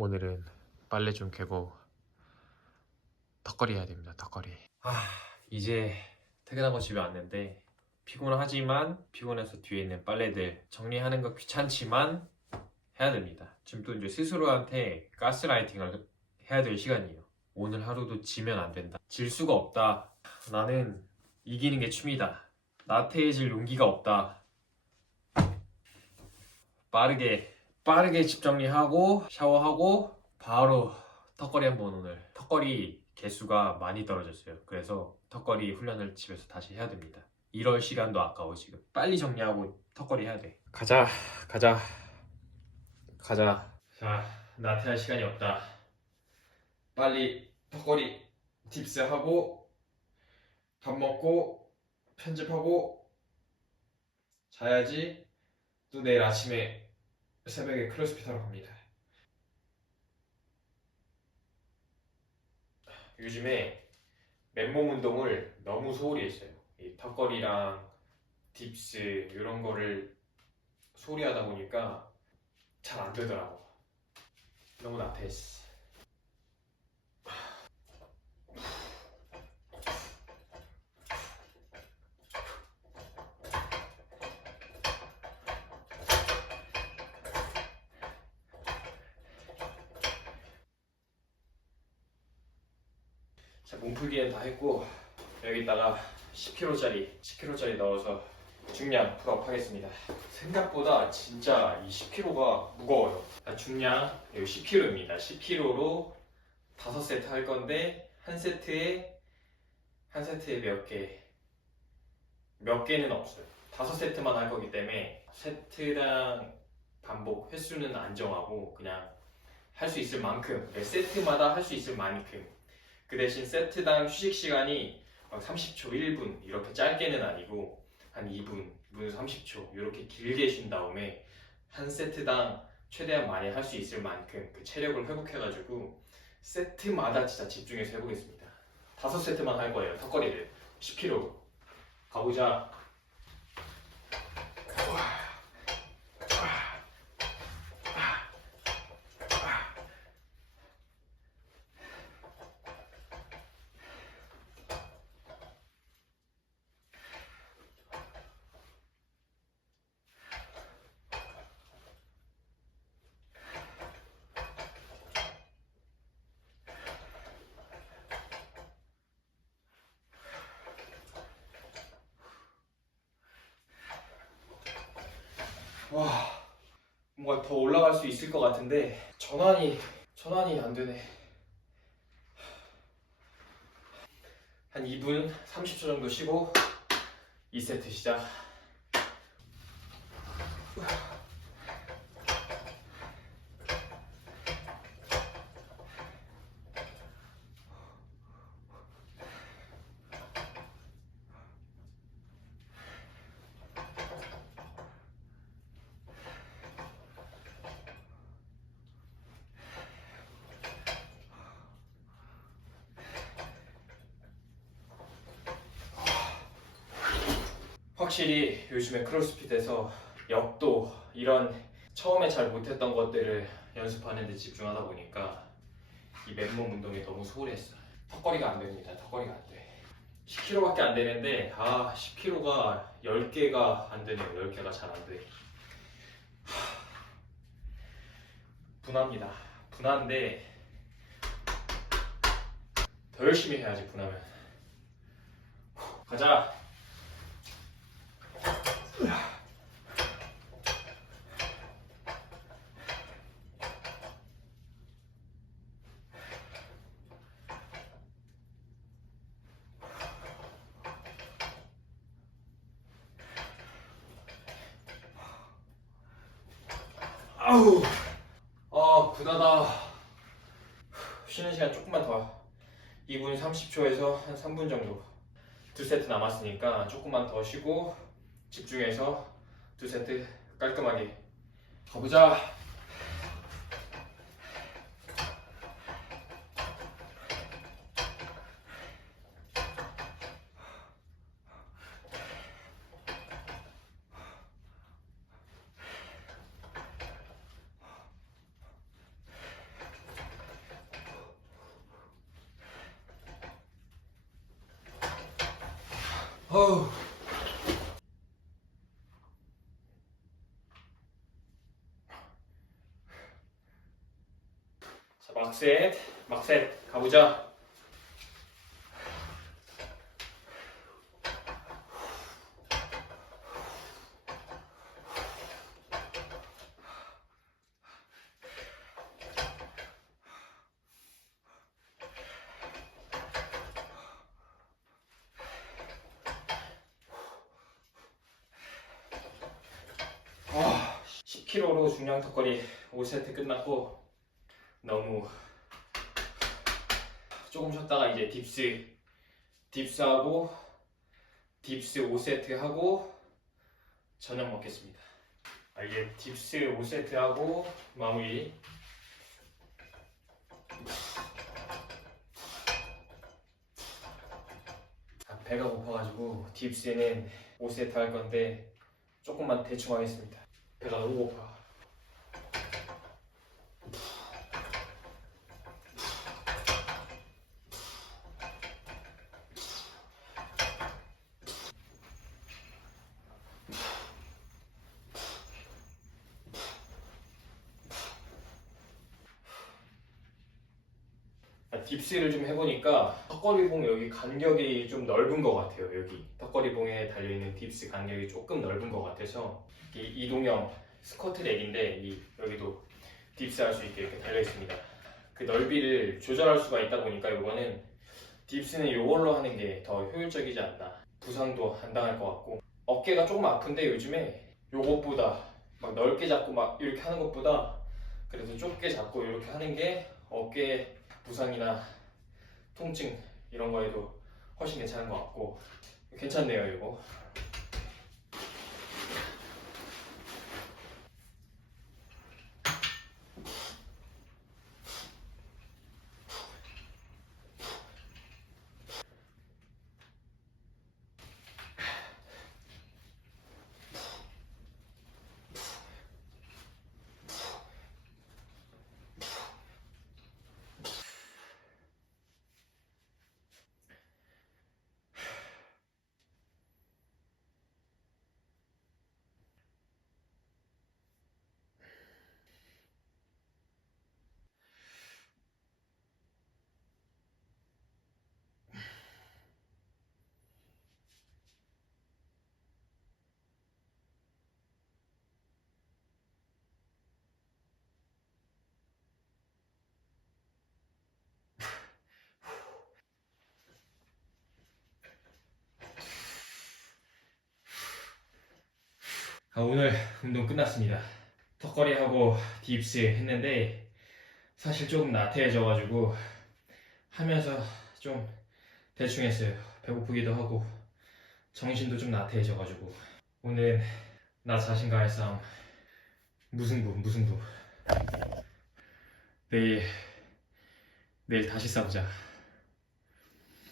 오늘은 빨래 좀 개고 턱걸이 해야 됩니다. 턱걸이. 아 이제 퇴근하고 집에 왔는데 피곤하지만 피곤해서 뒤에 있는 빨래들 정리하는 거 귀찮지만 해야 됩니다. 지금 또 이제 스스로한테 가스라이팅을 해야 될 시간이에요. 오늘 하루도 지면 안 된다. 질 수가 없다. 나는 이기는 게 취미다. 나태해질 용기가 없다. 빠르게 빠르게 집 정리하고 샤워하고 바로 턱걸이 한번 오늘 턱걸이 개수가 많이 떨어졌어요. 그래서 턱걸이 훈련을 집에서 다시 해야 됩니다. 이럴 시간도 아까워 지금. 빨리 정리하고 턱걸이 해야 돼. 가자, 가자, 가자. 자, 나태할 시간이 없다. 빨리 턱걸이 팁스 하고 밥 먹고 편집하고 자야지. 또 내일 아침에 새벽에 크로스핏 하러 갑니다. 요즘에 맨몸 운동을 너무 소홀히 했어요. 이 턱걸이랑 딥스 이런 거를 소홀히 하다 보니까 잘 안 되더라고. 너무 나태했어. 자, 몸풀기는 다 했고 여기다가 10kg짜리 10kg짜리 넣어서 중량 풀업 하겠습니다. 생각보다 진짜 이 10kg가 무거워요. 자, 중량 여기 10kg입니다. 10kg로 5세트 할 건데 한 세트에 한 세트에 몇 개? 몇 개는 없어요. 5세트만 할 거기 때문에 세트당 반복 횟수는 안 정하고 그냥 할 수 있을 만큼 매 세트마다 할 수 있을 만큼 그 대신 세트당 휴식 시간이 막 30초, 1분 이렇게 짧게는 아니고 한 2분, 2분 30초 이렇게 길게 쉰 다음에 한 세트당 최대한 많이 할 수 있을 만큼 그 체력을 회복해가지고 세트마다 진짜 집중해서 해보겠습니다. 다섯 세트만 할 거예요. 턱걸이를 10kg 가보자. 와 뭔가 더 올라갈 수 있을 것 같은데 전환이 전환이 안 되네. 한 2분 30초 정도 쉬고 2세트 시작. 확실히 요즘에 크로스핏에서 역도 이런 처음에 잘 못했던 것들을 연습하는 데 집중하다 보니까 이 맨몸 운동이 너무 소홀했어. 턱걸이가 안 됩니다. 턱걸이가 안 돼. 10kg밖에 안 되는데 아 10kg가 10개가 안 되네요. 10개가 잘 안 돼. 하, 분합니다. 분한데 더 열심히 해야지 분하면. 가자. 아우. 아 부다다. 쉬는 시간 조금만 더 2분 30초에서 한 3분 정도. 두 세트 남았으니까 조금만 더 쉬고 집중해서 두 세트 깔끔하게 가보자. 어우. 막셋, 가보자. 아, 10kg로 중량 턱걸이 5세트 끝났고 너무 조금 쉬었다가 이제 딥스 딥스하고 딥스 5세트 하고 저녁 먹겠습니다. 아, 이제 딥스 5세트 하고 마무리. 아, 배가 고파가지고 딥스는 5세트 할 건데 조금만 대충 하겠습니다. 배가 너무 고파. 아, 딥스를 좀 해보니까 턱걸이봉 여기 간격이 좀 넓은 것 같아요. 여기 턱걸이봉에 달려있는 딥스 간격이 조금 넓은 것 같아서 이 이동형 스쿼트 렉인데 이 여기도 딥스 할 수 있게 이렇게 달려 있습니다. 그 넓이를 조절할 수가 있다 보니까 이거는 딥스는 이걸로 하는 게 더 효율적이지 않나. 부상도 안 당할 것 같고 어깨가 조금 아픈데 요즘에 요것보다 막 넓게 잡고 막 이렇게 하는 것보다 그래도 좁게 잡고 이렇게 하는 게 어깨 부상이나 통증 이런 거에도 훨씬 괜찮은 것 같고 괜찮네요 이거. 아, 오늘 운동 끝났습니다. 턱걸이 하고 딥스 했는데 사실 조금 나태해져가지고 하면서 좀 대충 했어요. 배고프기도 하고 정신도 좀 나태해져가지고 오늘 나 자신과의 싸움 무승부 무승부 내일 내일 다시 싸우자.